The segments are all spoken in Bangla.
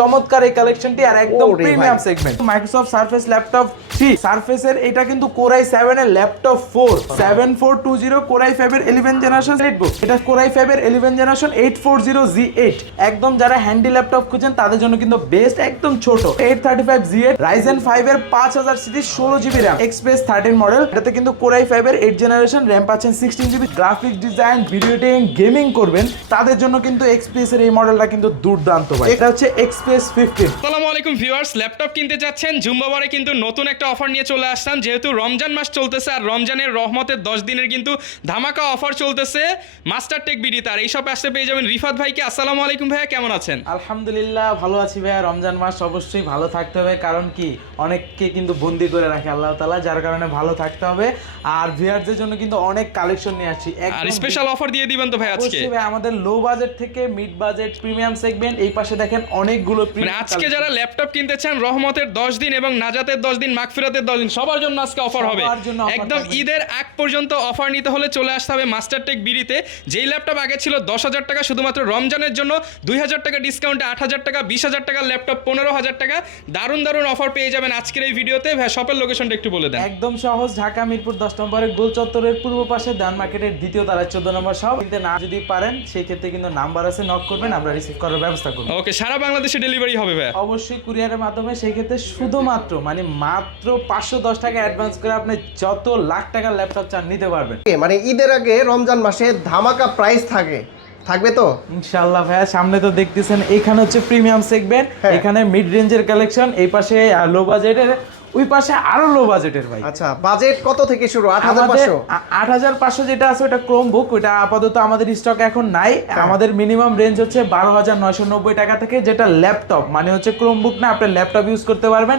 চমৎকার এই কালেকশনটি আর একদম premium segment Microsoft surface laptop 3 সারফেসের এটা কিন্তু Core i7 এর ল্যাপটপ 4 7420 Core i5 এর 11 জেনারেশন নেটবুক এটা Core i5 এর 11 জেনারেশন 840Z8 একদম যারা হ্যান্ডি ল্যাপটপ খুঁজেন তাদের জন্য কিন্তু বেস্ট একদম ছোট 835Z8 Ryzen 5 এর 5000 series 16GB RAM Express 13 model এটাতে কিন্তু Core i5 এর 8 জেনারেশন RAM পাচ্ছেন 16GB graphics design video editing gaming করবেন তাদের জন্য কিন্তু Express এর এই মডেলটা কিন্তু দুর্দান্ত ভাই এটা হচ্ছে Express 15 আসসালামু আলাইকুম ভিউয়ার্স ল্যাপটপ কিনতে যাচ্ছেন জুম্বাবারে কিন্তু নতুন একটা অফার নিয়ে চলে আসলাম যেহেতু রমজান মাস চলতেছে আর রমজানের রহমতের 10 দিনের কিন্তু ধামাকা অফার চলতেছে মাস্টার টেক বিডিতে আর এই সব আসতে পেয়ে যাবেন রিফাত ভাইকে। আসসালামু আলাইকুম ভাইয়া, কেমন আছেন? আলহামদুলিল্লাহ ভালো আছি ভাইয়া। রমজান মাস অবশ্যই ভালো থাকতে হবে, কারণ কি অনেককে কিন্তু বন্দি করে রাখে আল্লাহ তাআলা, যার কারণে ভালো থাকতে হবে। আর ভিউয়ারদের জন্য কিন্তু অনেক কালেকশন নিয়ে আসছি, আর স্পেশাল অফার দিয়ে দিবেন তো ভাই আজকে? ভাই আমাদের লো বাজেট থেকে মিড বাজেট প্রিমিয়াম সেগমেন্ট এই পাশে দেখেন অনেকগুলো মানে আজকে যারা ল্যাপটপ কিনতে চান রহমতের 10 দিন এবং নাজাতের 10 দিন মাগফিরাতের 10 দিন সবার জন্য আজকে অফার হবে। একদম ঈদের আগ পর্যন্ত অফার নিতে হলে চলে আসতে হবে মাস্টার টেক বিডিতে। যেই ল্যাপটপ আগে ছিল 10,000 টাকা শুধুমাত্র রমজানের জন্য 2,000 টাকা ডিসকাউন্টে 8,000 টাকা, 20,000 টাকার ল্যাপটপ 15,000 টাকা দারুণ দারুণ অফার পেয়ে যাবেন আজকের এই ভিডিওতে। ভাই শপের লোকেশনটা একটু বলে দেন। একদম সহজ, ঢাকা মিরপুর 10 নম্বরের গোল চত্বরের পূর্ব পাশে দান মার্কেটের দ্বিতীয় তলায় 14 নম্বর শপ। কিনতে না যদি পারেন সেই ক্ষেত্রে কিন্তু নাম্বার আছে, নক করবেন, আমরা রিসিভ করার ব্যবস্থা করব। ওকে, সারা বাংলাদেশে ডেলিভারি হবে ভাই? অবশ্যই কুরিয়ারের মাধ্যমে। সেই ক্ষেত্রে শুধুমাত্র মাত্র 510 টাকা অ্যাডভান্স করে আপনি যত লাখ টাকার ল্যাপটপ চান নিতে পারবেন। মানে ঈদের আগে রমজান মাসে ধামাকা প্রাইস থাকবে তো ইনশাআল্লাহ ভাইয়া। সামনে তো দেখতেছেন এখানে হচ্ছে প্রিমিয়াম সেগমেন্ট, এখানে মিড রেঞ্জের কালেকশন, এই পাশে লো বাজেটের, ওই পাশে আরো লো বাজেটের ভাই। আচ্ছা, বাজেট কত থেকে শুরু? 8,500 8,500 যেটা আছে ওটা ক্রোমবুক, ওটা আপাতত আমাদের স্টক এখন নাই। আমাদের মিনিমাম রেঞ্জ হচ্ছে 12,990 টাকা থেকে, যেটা ল্যাপটপ মানে হচ্ছে ক্রোমবুক না, আপনি ল্যাপটপ ইউজ করতে পারবেন,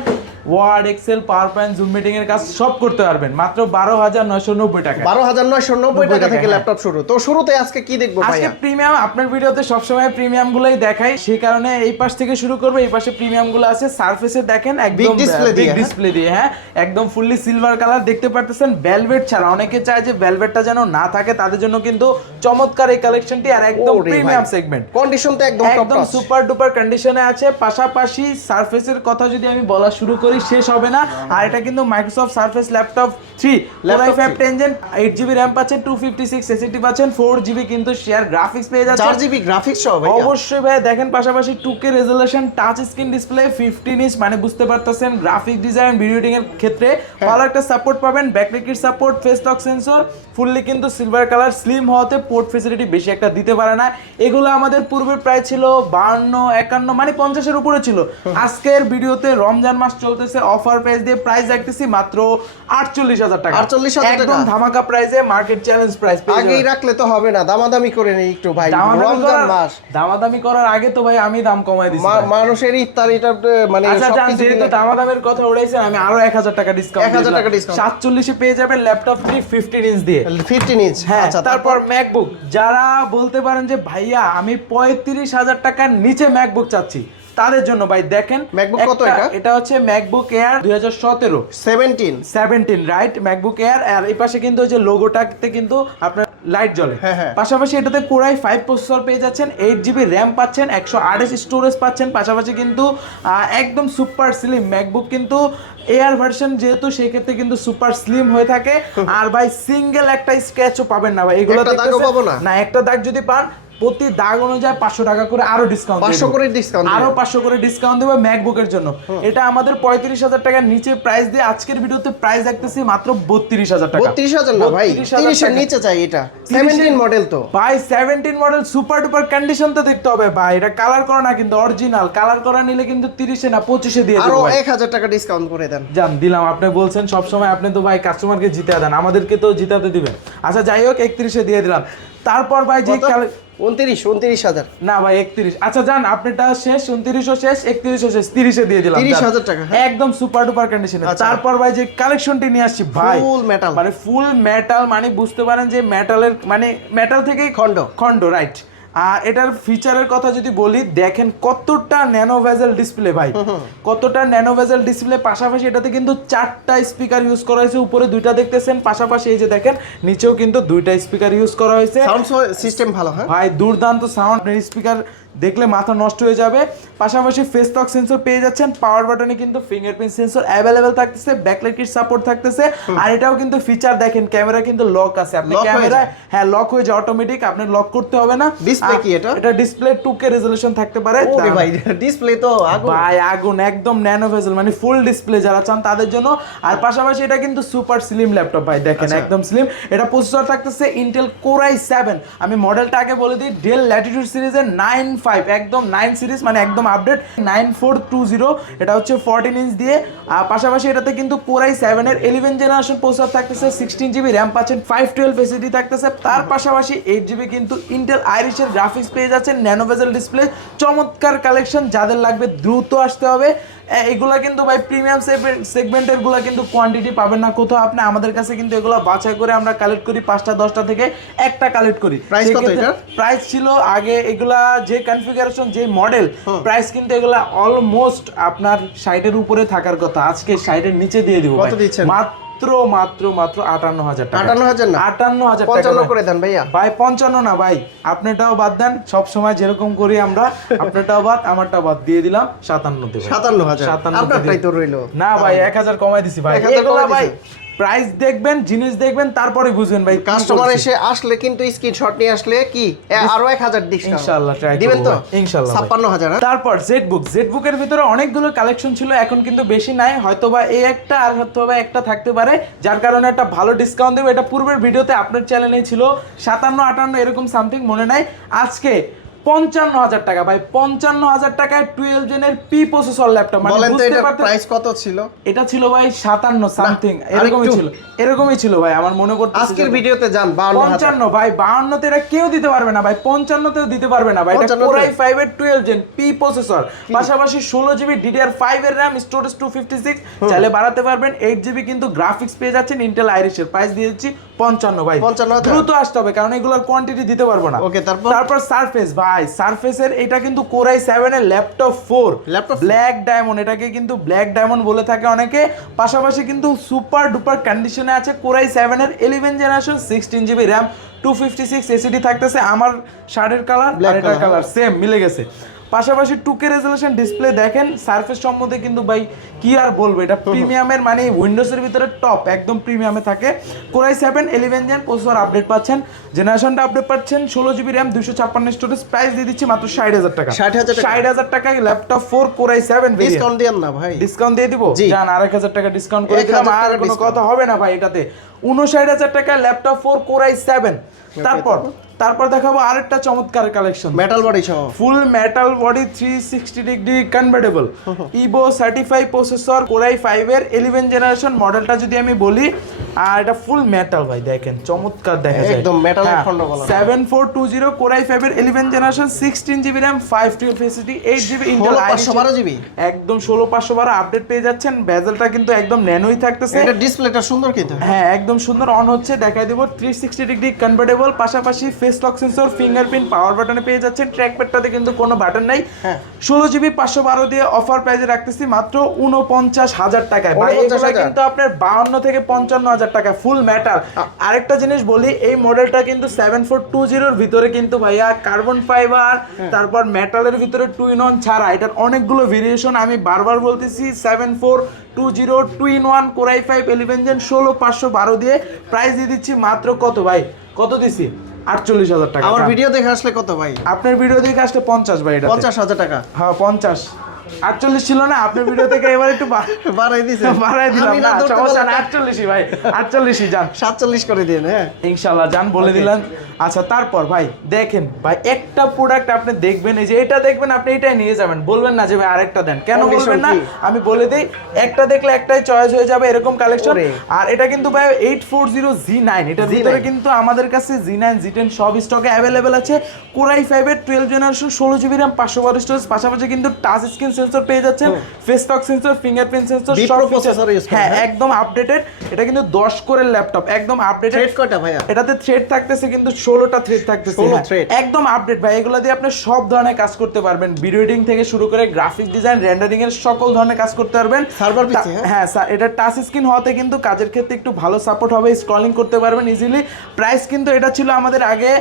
Word Excel PowerPoint Zoom meeting এর কাজ সব করতে পারবেন মাত্র 12,990 টাকা। 12,990 টাকা থেকে ল্যাপটপ শুরু। তো শুরুতে আজকে কি দেখবো ভাই? আজকে প্রিমিয়াম, আপনার ভিডিওতে সবসময় প্রিমিয়াম গুলোই দেখাই, সেই কারণে এই পাশ থেকে শুরু করব। এই পাশে প্রিমিয়াম গুলো আছে সারফেসে, দেখেন একদম বিগ ডিসপ্লে দিয়ে, হ্যাঁ একদম ফুললি সিলভার কালার দেখতে পারতেছেন। ভেলভেট ছাড়া, অনেকে চায় যে ভেলভেটটা যেন না থাকে, তাদের জন্য কিন্তু চমৎকার এই কালেকশনটি আর একদম প্রিমিয়াম সেগমেন্ট। কন্ডিশন তো একদম সুপার ডুপার কন্ডিশনে আছে। পাশাপাশি সারফেসের কথা যদি আমি বলা শুরু করি শেষ হবে না। আর এটা কিন্তু Microsoft surface laptop 3 Core i5 10 Gen 8GB RAM পাচ্ছেন, 256 SSD পাচ্ছেন, 4GB কিন্তু শেয়ার গ্রাফিক্স পেয়ে যাচ্ছে, 4GB গ্রাফিক্স সহ ভাই। অবশ্যই ভাই দেখেন। পাশাপাশি 2K resolution touch screen display 15 inch, মানে বুঝতে পারতেছেন গ্রাফিক ডিজাইন ভিডিও এডিটিং এর ক্ষেত্রে ভালো একটা সাপোর্ট পাবেন। ব্যাকলিকের support, face lock sensor, fully কিন্তু সিলভার কালার, স্লিম হওয়াতে পোর্ট ফ্যাসিলিটি বেশি একটা দিতে পারে না। এগুলো আমাদের পূর্বের প্রাইস ছিল 52, 51 মানে 50 এর উপরে ছিল। আজকের ভিডিওতে রমজান মাস চলতেছে, অফার প্রাইস দিয়ে প্রাইস রাখতেছি মাত্র 48,000 টাকা। 48,000 টাকা একদম ধামাকা প্রাইসে, মার্কেট চ্যালেঞ্জ প্রাইস। আগেই রাখলে তো হবে না, দামাদামি করে নেই একটু ভাই। রমজান মাস দামাদামি করার আগে তো ভাই আমি দাম কমাই দিছি। মানুষের ইফতারিটা মানে আচ্ছা জান, যেহেতু দামাদামের কথা উড়াইছেন আমি আরো 1,000 টাকা ডিসকাউন্ট, 1,000 টাকা ডিসকাউন্ট। 47 এ পেয়ে যাবেন ল্যাপটপ 3 15 ইঞ্চ দিয়ে, 15 ইঞ্চ। হ্যাঁ। আচ্ছা, তারপর ম্যাকবুক, যারা বলতে পারেন যে ভাইয়া আমি 35,000 টাকার নিচে ম্যাকবুক চাচ্ছি, তাদের জন্য ভাই দেখেন ম্যাকবুক কত এটা? এটা হচ্ছে MacBook Air 2017 17 right, MacBook Air. আর এই পাশে কিন্তু ওই যে লোগোটাতে কিন্তু আপনার লাইট জ্বলে। পাশাপাশি এটাতে Core i5 প্রসেসর পেয়ে যাচ্ছেন, 8GB RAM পাচ্ছেন, 128 স্টোরেজ পাচ্ছেন। পাশাপাশি কিন্তু একদম সুপার স্লিম ম্যাকবুক, কিন্তু এয়ার ভার্সন যেহেতু সেই ক্ষেত্রে কিন্তু সুপার স্লিম হয়ে থাকে। আর ভাই সিঙ্গেল একটা স্ক্র্যাচও পাবেন না ভাই, এগুলো না, একটা দাগ যদি পান প্রতি দাগ অনুযায়ী 500 টাকা করে আরো ডিসকাউন্ট, 500 করে ডিসকাউন্ট, আরো 500 করে ডিসকাউন্ট দেব ম্যাকবুকের জন্য। এটা আমাদের 35,000 টাকার নিচে প্রাইস দিয়ে আজকের ভিডিওতে প্রাইস রাখতেছি মাত্র 32,000 টাকা। 32,000 না ভাই, 30 এর নিচে চাই। এটা 17 মডেল তো ভাই, 17 মডেল সুপার ডুপার কন্ডিশন তো দেখতে হবে ভাই। এটা কালার করা না, কিন্তু অরিজিনাল কালার করা নিলে কিন্তু 30 এ না 25 এ দিয়ে দেব। আরো 1,000 টাকা ডিসকাউন্ট করে দেন। জান দিলাম, আপনি বলছেন সব সময় আপনি তো ভাই কাস্টমারকে জিতে দেন, আমাদেরকে তো জিতাতে দিবেন। আচ্ছা যাই হোক, 31 এ দিয়ে দিলাম। তারপর ভাই যে 29,000 না ভাই 31। আচ্ছা জান, আপনারটা শেষ, 29ও শেষ, 31ও শেষ, 30 এ দিয়ে দিলাম 30,000 টাকা, একদম সুপার ডুপার কন্ডিশনে। তারপর ভাই যে কালেকশনটি নিয়ে আসছি ভাই, ফুল মেটাল, মানে ফুল মেটাল, মানে বুঝতে পারেন যে মেটালের মানে মেটাল থেকেই খন্ড রাইট। আর এটার ফিচারের কথা যদি বলি, দেখেন কতটা ন্যানো ভেজেল ডিসপ্লে ভাই, কতটা ন্যানো ভেজেল ডিসপ্লে। পাশাপাশি এটাতে কিন্তু 4টা স্পিকার ইউজ করা হয়েছে, উপরে 2টা দেখতেছেন, পাশাপাশি এই যে দেখেন নিচেও কিন্তু 2টা স্পিকার ইউজ করা হয়েছে। সাউন্ড সিস্টেম ভালো, হ্যাঁ ভাই দুর্দান্ত সাউন্ড। স্পিকার দেখলে মাথা নষ্ট হয়ে যাবে। পাশাপাশি ফেস লক সেন্সর পেয়ে যাচ্ছেন, পাওয়ার বাটনে কিন্তু ফিঙ্গারপ্রিন্ট সেন্সর অ্যাভেলেবেল থাকতেছে, ব্যাকলাইট কিট সাপোর্ট থাকতেছে। আর এটাও কিন্তু ফিচার দেখেন, ক্যামেরা কিন্তু লক আছে, আপনি Lock হয়ে ক্যামেরা যায়? হ্যাঁ লক হয়ে যায় অটোমেটিক, আপনার লক করতে হবে না। Display কি এটা? এটা ডিসপ্লে 2K রেজোলিউশন থাকতে পারে। ওরে ভাই ডিসপ্লে তো আগুন। ভাই আগুন, একদম ন্যানো ভেজেল, মানে ফুল ডিসপ্লে যারা চান তাদের জন্য। আর পাশাপাশি এটা কিন্তু সুপার স্লিম ল্যাপটপ ভাই, দেখেন একদম স্লিম। এটা প্রসেসর থাকতেছে ইন্টেল কোর i7। আমি মডেলটা আগে বলে দিই, ডেল ল্যাটিটিউড সিরিজের 9.5, একদম 9 সিরিজ, মানে একদম আপডেট 9420। এটা হচ্ছে 14 ইঞ্চ দিয়ে। আর পাশাপাশি এটাতে কিন্তু কোর i7 এর 11 জেনারেশন প্রসেসর থাকতেছে, 16GB র্যাম পাচ্ছেন, 512 এসএসডি থাকতেছে। তার পাশাপাশি 8GB কিন্তু ইন্টেল আইরিশের গ্রাফিক্স পেয়ে যাচ্ছেন, ন্যানো ভেজেল ডিসপ্লে, চমৎকার কালেকশন। যাদের লাগবে দ্রুত আসতে হবে। এগুলা কিন্তু ভাই প্রিমিয়াম সেগমেন্টের গুলা কিন্তু কোয়ান্টিটি পাবেন না কোথাও আপনি। আমাদের কাছে কিন্তু এগুলা বাছাই করে আমরা কালেক্ট করি, 5টা 10টা থেকে একটা কালেক্ট করি। প্রাইস কত এটার? প্রাইস ছিল আগে এগুলা যে কনফিগারেশন যে মডেল, প্রাইস কিন্তু এগুলা অলমোস্ট আপনার 60-এর উপরে থাকার কথা, আজকে 60-এর নিচে দিয়ে দিব। কত দিচ্ছেন? মাত্র 58,000 টাকা। 58,000 না? 58,000 টাকা। 55 করে দেন ভাইয়া। ভাই 55 না ভাই, আপনারটাও বাদ দেন, সব সময় যেরকম করি আমরা, আপনারটাও বাদ আমারটাও বাদ, দিয়ে দিলাম 57 দেব। 57,000 আপনারটাই তো রইলো। না ভাই 1000 কমাই দিছি ভাই। 1000 এগুলা কমাই ভাই দিছেন। প্রাইস দেখবেন, জিনিস দেখবেন, তারপরে বুঝবেন ভাই। কাস্টমার এসে আসলে কিন্তু স্ক্রিনশট নিয়ে আসলে কি আরো 1000 ডিসকাউন্ট ইনশাআল্লাহ ট্রাই দিবেন তো? ইনশাআল্লাহ 56,000। তারপর জেটবুকের ভিতরে অনেকগুলো কালেকশন ছিল, এখন কিন্তু বেশি নাই, হয়তোবা এই একটা আর হয়তোবা একটা থাকতে পারে, যার কারণে একটা ভালো ডিসকাউন্ট দেব। এটা পূর্বের ভিডিওতে আপনার চ্যানেলেই ছিল 57-58 এরকম সামথিং, মনে নাই। আজকে 55,000 টাকা ভাই, 55,000 টাকায় 12 জেনের পি প্রসেসর ল্যাপটপ। মানে বলেন তো বুঝতে এটা পারতেন প্রাইস কত ছিল? এটা ছিল ভাই 57 সামথিং, এরকমই ছিল ভাই, আমার মনে করতে আজকের ভিডিওতে যান 52,000। 55 ভাই, 52 তে এটা কেউ দিতে পারবে না ভাই, 55 তেও দিতে পারবে না ভাই। এটা 55 Core i5 এর 12 জেন পি প্রসেসর, পাশাপাশি 16GB DDR5 এর RAM, স্টোরেজ 256, চাইলে বাড়াতে পারবেন। 8GB কিন্তু গ্রাফিক্স পেয়ে যাচ্ছেন ইন্টেল আইরিশের। প্রাইস দিয়ে দিচ্ছি 55 ভাই। 55,000 দ্রুত আসতে হবে, কারণ এগুলোর কোয়ান্টিটি দিতে পারবো না। ওকে, তারপর সারফেস ভাই, সারফেসের এটা কিন্তু Core i7 এর ল্যাপটপ 4 ব্ল্যাক ডায়মন্ড, এটাকে কিন্তু ব্ল্যাক ডায়মন্ড বলে থাকে অনেকে। পাশাপাশি কিন্তু সুপার ডুপার কন্ডিশনে আছে Core i7 এর 11 জেনারেশন, 16GB র্যাম, 256 এসএসডি থাকতেছে। আমার শার্টের কালার আর এটার কালার সেম, মিলে গেছে। পাশাপাশি 2K রেজোলিউশন ডিসপ্লে দেখেন। সারফেস সম্বন্ধে কিন্তু ভাই কি আর বলবো, এটা প্রিমিয়ামের, মানে উইন্ডোজের ভিতরে টপ, একদম প্রিমিয়ামে থাকে। Core i7 11 gen processor update পাচ্ছেন, জেনারেশনটা আপডেট পাচ্ছেন, 16GB র্যাম, 256 স্টোরেজ। প্রাইস দিয়ে দিচ্ছি মাত্র 60,000 টাকা। 60,000 টাকায় ল্যাপটপ 4 Core i7 ডিসকাউন্ট দিয়েন না ভাই। ডিসকাউন্ট দিয়ে দিব, জান 1000 টাকা ডিসকাউন্ট করে দিলাম, আর কোনো কথা হবে না ভাই এটাতে। 59,000 টাকা ল্যাপটপ 4 Core i7। তারপর দেখাবো আরেকটা চমৎকার কালেকশন, মেটাল বডি সহ, ফুল metal body 360 degree convertible, Ivo certified processor, Core i5 এর 11 জেনারেশন মডেলটা যদি আমি বলি। আর এটা ফুল মেটাল ভাই, দেখেন চমৎকার দেখা যায়, একদম মেটালের খন্ড বলা। 7420 Core i5 এর 11 generation, 16GB RAM, 512 SSD, 8GB Intel Irish, 512GB একদম 16512 আপডেট পেয়ে যাচ্ছেন। বেজেলটা কিন্তু একদম ন্যানোই থাকতেছে। এটা ডিসপ্লেটা সুন্দর কিন্তু, হ্যাঁ একদম সুন্দর অন হচ্ছে, দেখাই দেব। 360 ডিগ্রি কনভার্টেবল, পাশাপাশি ফেস লক সেন্সর, ফিঙ্গারপ্রিন্ট, পাওয়ার বাটনে পেয়ে যাচ্ছেন। ট্র্যাকপ্যাডটাতে কিন্তু কোনো বাটন নাই। 16GB 512 দিয়ে অফার প্রাইসে রাখতেছি মাত্র 49,000 টাকায় ভাই। এগুলা কিন্তু আপনার 52 থেকে 55,000 টাকা ফুল মেটাল। আরেকটা জিনিস বলি, এই মডেলটা কিন্তু 7420 এর ভিতরে কিন্তু ভাইয়া কার্বন ফাইবার, তারপর মেটালের ভিতরে 2-in-1 ছাড়া এটার অনেকগুলো ভেরিয়েশন। আমি বারবার বলতেছি 7420 2-in-1 Core i5 11 জেন 16512 দিয়ে। প্রাইস দিয়ে দিচ্ছি মাত্র কত ভাই, কত দিছি 48,000 টাকা। আমার ভিডিও দেখে আসলে কত ভাই? আপনার ভিডিও দেখে আসলে 50 ভাই, এটা 50,000 টাকা। হ্যাঁ 50, 48 ছিল না আপনার ভিডিও থেকে, এবার একটু বাড়াই দিছে, বাড়াই দিলাম না, সমস্যা না, 48 ভাই, 48 যান, 47 করে দিন। হ্যাঁ ইনশাআল্লাহ যান, বলে দিলাম। আচ্ছা তারপর ভাই দেখেন ভাই, একটা প্রোডাক্ট আপনি দেখবেন, এই যে এটা দেখবেন, আপনি এটাই নিয়ে যাবেন, বলবেন না যে ভাই আরেকটা দেন, কেন বলবেন না? আমি বলে দেই, একটা দেখলে একটাই চয়েস হয়ে যাবে, এরকম কালেকশন। আর এটা কিন্তু ভাই 840G9, এটার ভিতরে কিন্তু আমাদের কাছে G9 G10 সব স্টকে অ্যাভেলেবেল আছে। Core i5 এর 12 জেনারেশন, 16GB RAM, 512 স্টোরেজ, পাশাপাশি কিন্তু টাচ স্ক্রিন সেন্সর পেয়ে যাচ্ছেন, face lock sensor, fingerprint sensor, সব প্রসেসর ইউজ করে। হ্যাঁ একদম আপডেটেড। এটা কিন্তু 10 কোরের ল্যাপটপ, একদম আপডেটেড। থ্রেড কয়টা ভাইয়া? এটাতে থ্রেড থাকতেছে কিন্তু 16টা থ্রেড থাকতেছে। 16 হ্যাঁ, থ্রেড একদম আপডেট ভাই। এগুলো দিয়ে আপনি সব ধরনের কাজ করতে পারবেন, ভিডিও এডিটিং থেকে শুরু করে গ্রাফিক ডিজাইন, রেন্ডারিং এর সকল ধরনের কাজ করতে পারবেন। সার্ভার পিসি? হ্যাঁ স্যার, এটা টাচ স্ক্রিন হওয়াতে কিন্তু কাজের ক্ষেত্রে একটু ভালো সাপোর্ট হবে, স্ক্রলিং করতে পারবেন ইজিলি। প্রাইস কিন্তু এটা ছিল আমাদের আগে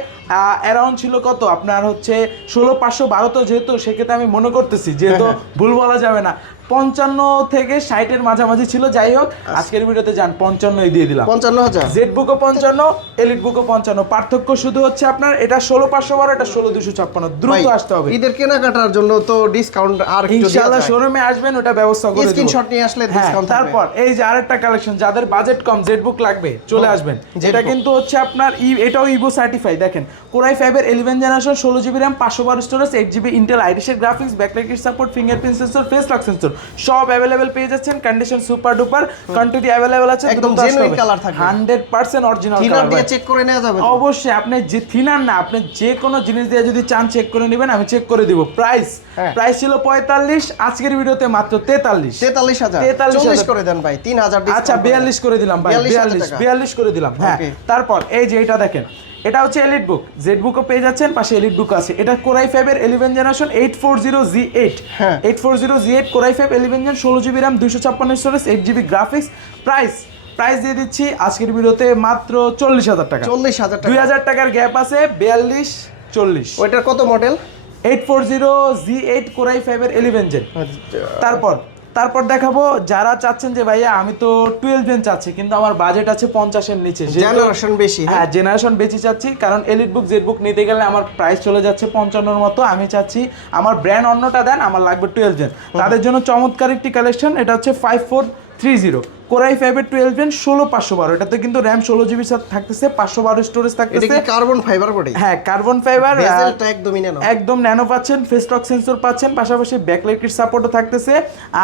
অ্যারাউন্ড ছিল কত আপনার হচ্ছে 16,512, তো যেহেতু সেক্ষেত্রে আমি মনে করতেছি যেহেতু ভুল বলা যাবে না, 55 থেকে 60 এর মাঝামাঝি ছিল। যাই হোক আজকের ভিডিওতে যান 55 দিয়ে দিলাম। 55,000 জেড বুকও 55, এলিট বুকও 55। পার্থক্য শুধু হচ্ছে আপনার এটা 16,512, এটা 16,256। দ্রুত আসতে হবে। ঈদের কেনাকাটার জন্য তো ডিসকাউন্ট আর একটু ইনশাআল্লাহ শোরুমে আসবেন, ওটা ব্যবস্থা করে দেব। স্ক্রিনশট নিয়ে আসলে হ্যাঁ, ডিসকাউন্ট থাকবে। তারপর এই যে আরেকটা কালেকশন, যাদের বাজেট কম জেড বুক লাগবে চলে আসবেন। এটা কিন্তু হচ্ছে আপনার এটাও ইভো সার্টিফাই। দেখেন কোরাই 5 এর 11 generation, 16GB RAM, 512 storage, 8GB Intel আইরিশের graphics, backlight support, fingerprint sensor, face lock sensor সব अवेलेबल পেয়ে যাচ্ছেন। Condition super duper, quantity available আছে, একদম জেনুইন কালার থাকবে, 100% অরিজিনাল থিনার কালার দিয়ে চেক করে নেওয়া যাবে। অবশ্যই আপনি যে থিনার না, আপনি যে কোনো জিনিস দিয়ে যদি চান চেক করে নেবেন, আমি চেক করে দিব। প্রাইস ছিল 45, আজকের ভিডিওতে মাত্র 43। 43,000 করে দেন ভাই, 3,000 ডিসকাউন্ট। আচ্ছা 42 করে দিলাম ভাই, 42 করে দিলাম। হ্যাঁ, তারপর এই যে এটা দেখেন, এটা হচ্ছে এলিট বুক, জেড বুকও পেয়ে যাচ্ছেন, পাশে এলিট বুক আছে। এটা কোরাই 5 এর 11 generation, 840Z8, 840Z8 core i 5 11 gen, 16GB RAM, 256 storage, 8GB graphics. Price দিয়ে দিচ্ছি আজকের ভিডিওতে মাত্র 40,000 টাকা। 40,000 টাকা, 2,000 টাকার গ্যাপ আছে। 42 40। ওইটার কত মডেল? 840Z8 কোরাই 5 এর 11 জেন। তারপর দেখাবো যারা চাচ্ছেন যে ভাইয়া আমি তো 12 জেন চাচ্ছি কিন্তু আমার বাজেট আছে 50 এর নিচে, জেনারেশন বেশি। হ্যাঁ জেনারেশন বেশি চাচ্ছি, কারণ এলিট বুক জেড বুক নিতে গেলে আমার প্রাইস চলে যাচ্ছে 55 এর মতো। আমি চাচ্ছি আমার ব্র্যান্ড অন্যটা দেন, আমার লাগবে 12 জেন। তাদের জন্য চমৎকার একটি কালেকশন, এটা হচ্ছে 5430 কোরাই 5 এর 12 জেন, 16,512। এটাতে কিন্তু RAM 16GB থাকতেছে, 512 স্টোরেজ থাকতেছে। এটা কি কার্বন ফাইবার বডি? হ্যাঁ কার্বন ফাইবার, বেজেলটা একদমই ন্যানো, একদম ন্যানো পাচ্ছেন, ফেস লক সেন্সর পাচ্ছেন, পাশাপাশি ব্যাকলাইট কিট সাপোর্টও থাকতেছে।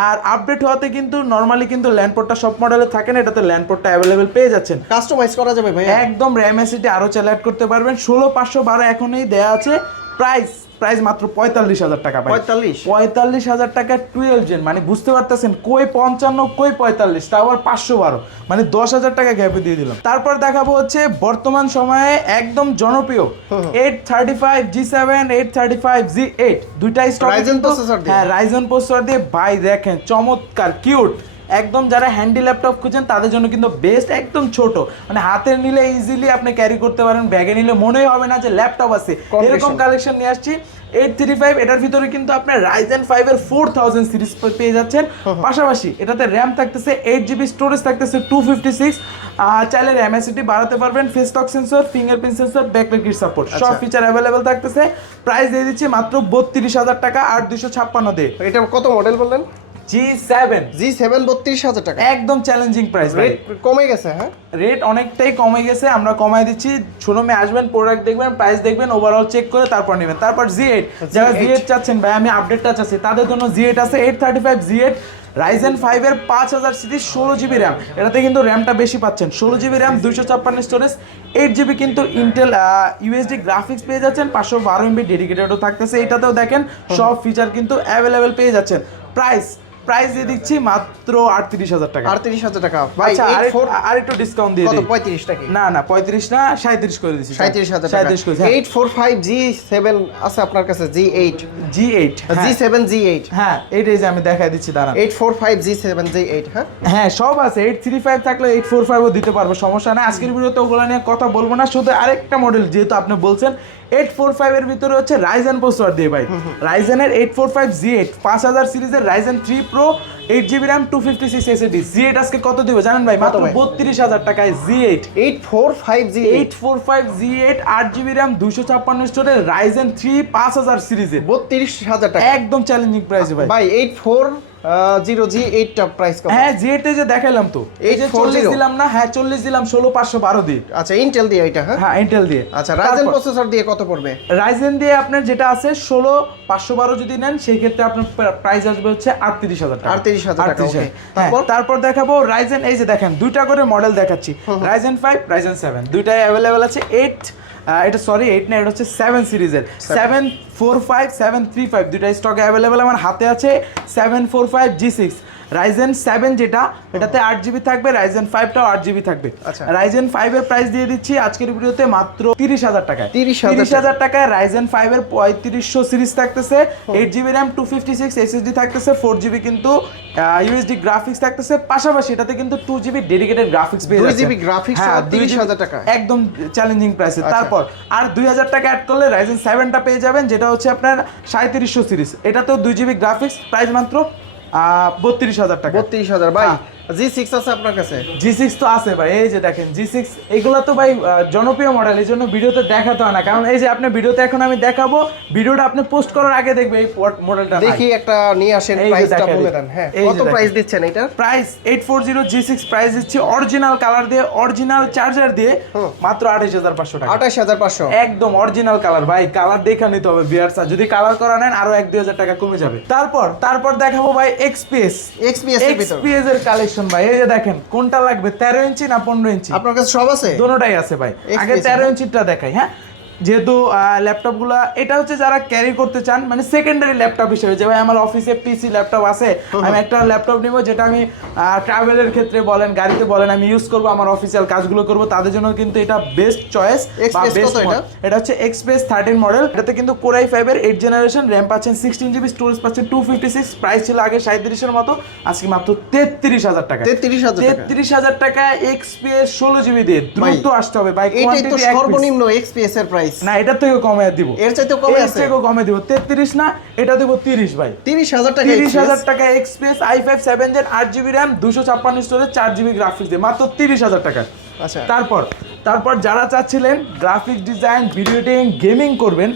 আর আপডেট হওয়াতে কিন্তু নরমালি কিন্তু ল্যান্ড পোর্টটা সব মডেলে থাকে না, এটাতে ল্যান্ড পোর্টটা अवेलेबल পেয়ে যাচ্ছেন। কাস্টমাইজ করা যাবে ভাই, একদম RAM এসিটি আরো চাইলে অ্যাড করতে পারবেন। 16,512 এখনই দেয়া আছে। প্রাইস মাত্র 45,000 টাকা ভাই। 45,000 টাকা 12 জেন, মানে বুঝতে পারতেছেন কই 55 কই 45, তাও আবার 512, মানে 10,000 টাকা গ্যাপে দিয়ে দিলাম। তারপর দেখাবো হচ্ছে বর্তমান সময়ে একদম জনপ্রিয় 835G7, 835Z8 দুইটাই স্টক। হ্যাঁ রাইজন প্রসেসর দিয়ে ভাই, দেখেন চমৎকার কিউট একদম। যারা হ্যান্ডি ল্যাপটপ খুঁজেন তাদের জন্য কিন্তু বেস্ট, একদম ছোট, মানে হাতে নিলে ইজিলি আপনি ক্যারি করতে পারেন, ব্যাগে নিলে মনেই হবে না যে ল্যাপটপ আছে, এরকম কালেকশন নিয়ে আসছি। 835 এটার ভিতরে কিন্তু আপনার রাইজেন 5 এর 4000 সিরিজ পেয়ে যাচ্ছেন। পাশাপাশি এটাতে র্যাম থাকতেছে 8GB, স্টোরেজ থাকতেছে 256। চাইলে র্যাম এসিটি বাড়াতে পারবেন, face lock sensor, fingerprint sensor, backlight kit support সব ফিচার अवेलेबल থাকতেছে। প্রাইস দিয়ে দিচ্ছি মাত্র 32,000 টাকা 8256 দিয়ে। এটা কত মডেল বললেন? G7 32,000 টাকা, একদম চ্যালেঞ্জিং প্রাইস ভাই। কমে গেছে, হ্যাঁ রেট অনেকটাই কমে গেছে, আমরা কমায় দিচ্ছি। শোরুমে আসবেন, প্রোডাক্ট দেখবেন, প্রাইস দেখবেন, ওভারঅল চেক করে তারপর নেবেন। তারপর Z8, যারা Z8 চাচ্ছেন ভাই আমি আপডেটটা চাচ্ছি, তাদের জন্য Z8 আছে, 835Z8 রাইজেন 5 এর 5000 সিরিজ, 16GB RAM। এটাতে কিন্তু র্যামটা বেশি পাচ্ছেন, 16GB RAM, 256 স্টোরেজ, 8GB কিন্তু ইন্টেল USD গ্রাফিক্স পেয়ে যাচ্ছেন, 512 MB ডেডিকেটেডও থাকতেছে। এটাতেও দেখেন সব ফিচার কিন্তু অ্যাভেলেবেল পেয়ে যাচ্ছেন। প্রাইস দিয়ে দিচ্ছি মাত্র 38,000 টাকা। 38,000 টাকা ভাই। আর একটু ডিসকাউন্ট দিয়ে দিই। 35 টাকা? না 35 না, 37 করে দিছি। 37,000 টাকা। 845G7 আছে আপনার কাছে, G8 G7 হ্যাঁ এইটাই যে আমি দেখাই দিচ্ছি, দাঁড়ান। 845G7 হ্যাঁ হ্যাঁ সব আছে। 835 থাকলে 845ও দিতে পারবো, সমস্যা নাই। আজকের ভিডিওতে ওগুলো নিয়ে কথা বলবো না, শুধু আরেকটা মডেল যেহেতু আপনি বলছেন 845 এর ভিতরে হচ্ছে রাইজেন প্রসেসর দিয়ে ভাই। রাইজেনের 845Z8 5000 সিরিজের Ryzen 3 Pro, 8GB RAM, 256 SSD। Z8 আজকে কত দিবে জানেন ভাই? মাত্র 32,000 টাকায় Z8। 845Z8 8GB RAM, 256 storage, Ryzen 3 5000 সিরিজের 32,000 টাকা, একদম চ্যালেঞ্জিং প্রাইসে ভাই। ভাই 840G8 টা প্রাইস কত? হ্যাঁ Z8 এ যে দেখাইলাম তো, এই যে 40 দিলাম না, হ্যাঁ 40 দিলাম 16,512 দিয়ে। আচ্ছা ইন্টেল দিয়ে এটা? হ্যাঁ ইন্টেল দিয়ে। আচ্ছা রাইজেন প্রসেসর দিয়ে কত পড়বে? রাইজেন দিয়ে আপনার যেটা আছে 16,512 যদি নেন সেই ক্ষেত্রে আপনার প্রাইস আসবে হচ্ছে 38,000 টাকা। 38,000 টাকা, ওকে। তারপর দেখাবো রাইজেন, এই যে দেখেন দুইটা করে মডেল দেখাচ্ছি, রাইজেন 5 রাইজেন 7 দুইটাই अवेलेबल আছে। এটা সরি 8 না, এটা হচ্ছে 7 সিরিজের 745 735 দুইটা স্টকে অ্যাভেলেবেল আমার হাতে আছে। 745 G6 রাইজেন 7 যেটা, এটাতে 8GB থাকবে, রাইজেন 5টাও 8GB থাকবে। আচ্ছা। রাইজেন 5 এর প্রাইস দিয়ে দিচ্ছি আজকের ভিডিওতে মাত্র 30,000 টাকায়। 30,000 30,000 টাকায় রাইজেন 5 এর 3500 সিরিজ থাকতেছে, 8GB RAM 256 SSD থাকতেছে, 4GB কিন্তু ইউএসডি গ্রাফিক্স থাকতেছে, পাশাপাশি এটাতে কিন্তু 2GB ডেডিকেটেড গ্রাফিক্স পেয়ে যাচ্ছে। 2GB গ্রাফিক্স হ্যাঁ, 30,000 টাকা একদম চ্যালেঞ্জিং প্রাইসে। আচ্ছা। তারপর আর 2000 টাকা অ্যাড করলে রাইজেন 7টা পেয়ে যাবেন, যেটা হচ্ছে আপনার 3700 সিরিজ, এটাতেও 2GB গ্রাফিক্স, প্রাইস মাত্র 32,000 টাকা। 32,000 ভাই। G6 আছে আপনার কাছে? G6 তো আছে ভাই, এই যে দেখেন G6, এগুলো তো ভাই জনপ্রিয় মডেল, এই জন্য ভিডিওতে দেখাতে হয় না, কারণ এই যে আপনি ভিডিওতে এখন আমি দেখাবো, ভিডিওটা আপনি পোস্ট করার আগে দেখবে এই মডেলটা। দেখি একটা নিয়ে আসেন, এই যে প্রাইসটা দেখা বলে দিই। দেন। হ্যাঁ, এই যে কত দেখেন। প্রাইস দিচ্ছেন এটা? প্রাইস 840 G6 প্রাইস দিচ্ছি অরিজিনাল কালার দিয়ে, অরিজিনাল চার্জার দিয়ে মাত্র 28,500 টাকা। 28,500 একদম অরিজিনাল কালার ভাই, কালার দেখে নিতে হবে ভিউয়ার্স, যদি কালার করা নেন আরো 1-2,000 টাকা কমে যাবে। তারপর দেখাবো ভাই XPS এর ভিতর XPS এর কালেকশন ভাই, এই যে দেখেন কোনটা লাগবে, 13 ইঞ্চি না 15 ইঞ্চি? আপনার কাছে সব আছে? দোনোটাই আছে ভাই। আগে XPS 13 ইঞ্চিটা দেখাই। হ্যাঁ, যেহেতু ল্যাপটপগুলো এটা হচ্ছে যারা ক্যারি করতে চান, মানে সেকেন্ডারি ল্যাপটপ হিসেবে, যে ভাই আমার অফিসে পিসি ল্যাপটপ আছে, আমি একটা ল্যাপটপ নিব যেটা আমি ট্রাভেলের ক্ষেত্রে বলেন, গাড়িতে বলেন, আমি ইউজ করব, আমার অফিসিয়াল কাজগুলো করব, তাদের জন্য কিন্তু এটা বেস্ট চয়েস বা XPS বেস্ট কত এটা? এটা হচ্ছে XPS 13 মডেল। এটাতে কিন্তু Core i5 এর 8 জেনারেশন, RAM পাচ্ছেন 16GB, স্টোরেজ পাচ্ছেন 256, প্রাইস ছিল আগে 37 এর মতো, আজকে মাত্র 33,000 টাকা। 33,000 টাকা। 33,000 টাকা XPS 16GB দিয়ে দ্রুত আসতে হবে ভাই। এটাই তো quantity এক piece। সর্বনিম্ন XPS এর প্রাইস। না, এটা থেকে কমে দিব, এর চাইতে কমে এর আছে? থেকেও কমে দিব, 33 না, এটা দেব 30 ভাই। 30,000 টাকা 30,000 টাকা XPS i5 7 Gen 8GB RAM 256 storage 4GB graphics দিয়ে মাত্র 30,000 টাকা। আচ্ছা। তারপর যারা চাচ্ছিলেন graphic design, video editing, gaming করবেন,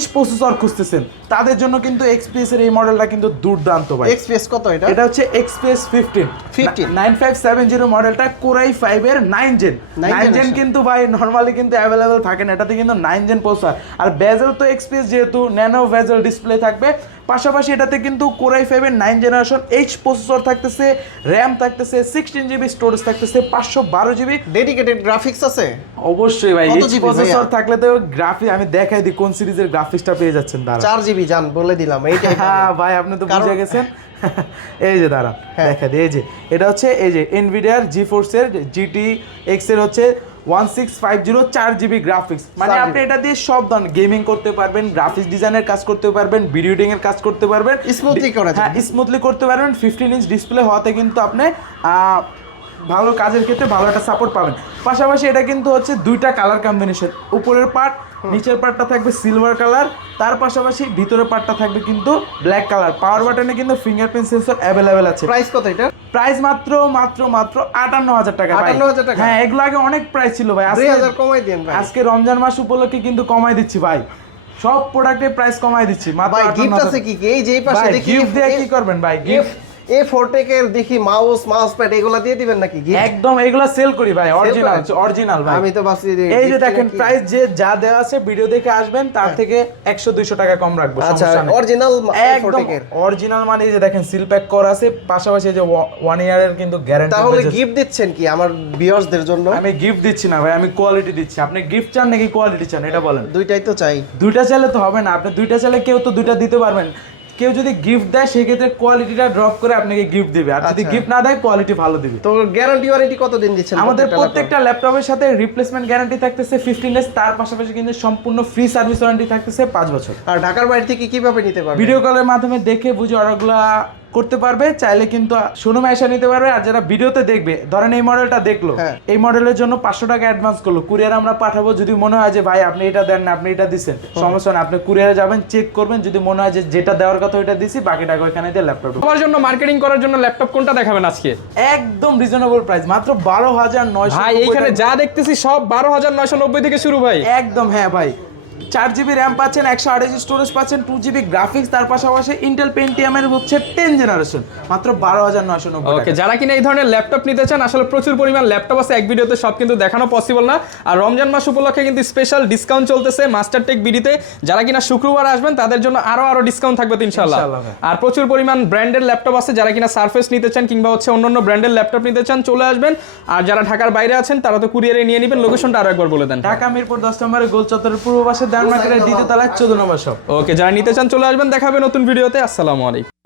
H প্রসেসর খুঁজতেছেন, তাদের জন্য কিন্তু XPS এর এই মডেলটা কিন্তু দুর্দান্ত ভাই। XPS কত এটা? এটা হচ্ছে XPS 15 15 9570 মডেলটা, Core i5 এর 9 Gen 9 Gen কিন্তু ভাই নরমালি কিন্তু अवेलेबल থাকে না, এটাতে কিন্তু 9 Gen প্রসেসর, আর বেজেল তো XPS যেহেতু ন্যানো বেজেল ডিসপ্লে থাকবে, পাশাপাশি এটাতে কিন্তু Core i5 এর 9 জেনারেশন H প্রসেসর থাকতেছে, RAM থাকতেছে 16GB, স্টোরেজ থাকতেছে 512GB, ডেডিকেটেড গ্রাফিক্স আছে? অবশ্যই ভাই। কত H GB প্রসেসর ভাইয়া? থাকলে তো গ্রাফিক আমি দেখাই দিই কোন সিরিজের গ্রাফিক্সটা পেয়ে যাচ্ছেন। দাঁড়া 4GB জান বলে দিলাম এইটাই। হ্যাঁ ভাই, আপনি তো বুঝে গেছেন। এই যে দাঁড়ান দেখা দিই, এই যে এটা হচ্ছে এই যে Nvidia GeForce এর GTX এর হচ্ছে 1650 4GB গ্রাফিক্স, মানে 4GB আপনি এটা দিয়ে সব ধরনের গেমিং করতে পারবেন, গ্রাফিক্স ডিজাইনের কাজ করতে পারবেন, ভিডিও এডিটিং এর কাজ করতে পারবেন, Smoothly করা যায়। হ্যাঁ, স্মুথলি করতে পারবেন। 15 ইঞ্চ ডিসপ্লে হওয়াতে কিন্তু আপনি ভালো কাজের ক্ষেত্রে ভালো একটা সাপোর্ট পাবেন। পাশাপাশি এটা কিন্তু হচ্ছে দুইটা কালার কম্বিনেশন, উপরের পার্ট, নিচের পার্টটা থাকবে সিলভার কালার, তার পাশাপাশি ভিতরের পার্টটা থাকবে কিন্তু ব্ল্যাক কালার। পাওয়ার বাটনে কিন্তু ফিঙ্গারপ্রিন্ট সেন্সর অ্যাভেলেবেল আছে। প্রাইস কত এটা? প্রাইস মাত্র 58,000 টাকা ভাই। 58,000 টাকা? হ্যাঁ, এগুলো আগে অনেক প্রাইস ছিল ভাই, 2000 কমাই দেন ভাই। আজকে রমজান মাস উপলক্ষে কিন্তু কমাই দিচ্ছি ভাই, সব প্রোডাক্টের প্রাইস কমাই দিচ্ছি মাত্র ভাই গিফট 58,000 আছে কি? এই যে এই পাশে ভাই, দেখি গিফট দিয়ে কি করবেন ভাই? গিফট A4 এর দেখি মাউস প্যাড এগুলা দিয়ে দিবেন নাকি গিফট? একদম এগুলা সেল করি ভাই, অরিজিনাল ভাই। আমি তো ভাবছি এই যে দেখেন প্রাইস যে যা দেওয়া আছে, ভিডিও দেখে আসবেন, তার থেকে 100-200 টাকা কম রাখবো, আচ্ছা, সমস্যা নেই। অরিজিনাল একদম অরিজিনাল, মানে এই যে দেখেন সিল প্যাক করা আছে, পাশাপাশি এই যে 1 ইয়ারের কিন্তু গ্যারান্টি। তাহলে গিফট দিচ্ছেন কি আমার ভিউয়ার্সদের জন্য? আমি গিফট দিচ্ছি না ভাই, আমি কোয়ালিটি দিচ্ছি। আপনি গিফট চান নাকি কোয়ালিটি চান, এটা বলেন। দুইটাই তো চাই। দুইটা চাইলে তো হবে না, আপনি দুইটা চাইলে কেউ তো দুইটা দিতে পারবেন। কেউ যদি গিফট দেয় সেক্ষেত্রে কোয়ালিটিটা ড্রপ করে আপনাকে গিফট দিবে, আর যদি গিফট না দেয় কোয়ালিটি ভালো দিবে। তো গ্যারান্টি ওয়ারেন্টি কতদিন দিচ্ছেন? আমাদের প্রত্যেকটা ল্যাপটপের সাথে রিপ্লেসমেন্ট গ্যারান্টি থাকতেছে 15 ডেজ, তার পাশাপাশি কিন্তু সম্পূর্ণ ফ্রি সার্ভিস ওয়ারেন্টি থাকতেছে 5 বছর। আর ঢাকার বাইরে থেকে কিভাবে নিতে পারবে? ভিডিও কলের মাধ্যমে দেখে বুঝে অর্ডারগুলো করতে পারবে, চাইলে কিন্তু শোরুমে এসে নিতে পারবে। আর যারা ভিডিওতে দেখবে, ধরেন এই মডেলটা দেখলো, এই মডেলের জন্য 500 টাকা অ্যাডভান্স করলো, কুরিয়ার আমরা পাঠাবো। যদি মনে হয় যে ভাই আপনি এটা দেন না, আপনি এটা দিচ্ছেন, সমস্যা নেই, আপনি কুরিয়ারে যাবেন, চেক করবেন, যদি মনে হয় যে যেটা দেওয়ার কথা ওইটা দিছি, বাকি টাকা ওইখানে দিয়ে ল্যাপটপ। সবার জন্য মার্কেটিং করার জন্য ল্যাপটপ কোনটা দেখাবেন আজকে? একদম রিজনেবল প্রাইস, মাত্র 12,990 ভাই এইখানে যা দেখতেছি সব 12,990 থেকে শুরু ভাই। একদম, হ্যাঁ ভাই, 4GB র্যাম পাচ্ছেন, 128 স্টোরেজ পাচ্ছেন, 2GB গ্রাফিক্স, তার পাশাপাশি ইন্টেল পেন্টিয়ামের হচ্ছে 10 জেনারেশন, মাত্র 12,990 ওকে, যারা কিনা এই ধরনের ল্যাপটপ নিতে চান, আসলে প্রচুর পরিমাণ ল্যাপটপ আছে, এক ভিডিওতে সব কিন্তু দেখানো পসিবল না। আর রমজান মাস উপলক্ষে কিন্তু স্পেশাল ডিসকাউন্ট চলতেছে মাস্টারটেক বিডিতে। যারা কিনা শুক্রবার আসবেন তাদের জন্য আরো ডিসকাউন্ট থাকবে তো ইনশাআল্লাহ। আর প্রচুর পরিমাণ ব্র্যান্ডের ল্যাপটপ আছে, যারা কিনা সারফেস নিতে চান কিংবা হচ্ছে অন্যান্য ব্র্যান্ডের ল্যাপটপ নিতে চান চলে আসবেন। আর যারা ঢাকার বাইরে আছেন তারা তো কুরিয়ারে নিয়ে নেবেন। লোকেশনটা আরো একবার বলে দেন। ঢাকা মিরপুর 10 নম্বরে গোল চত্বরের পূর্ব পাশে দেওয়ান মার্কেটের দ্বিতীয় তলায় 14 নম্বর শপ। ওকে, যারা নিতে চান চলে আসবেন। দেখা হবে নতুন ভিডিওতে। আসসালামু আলাইকুম।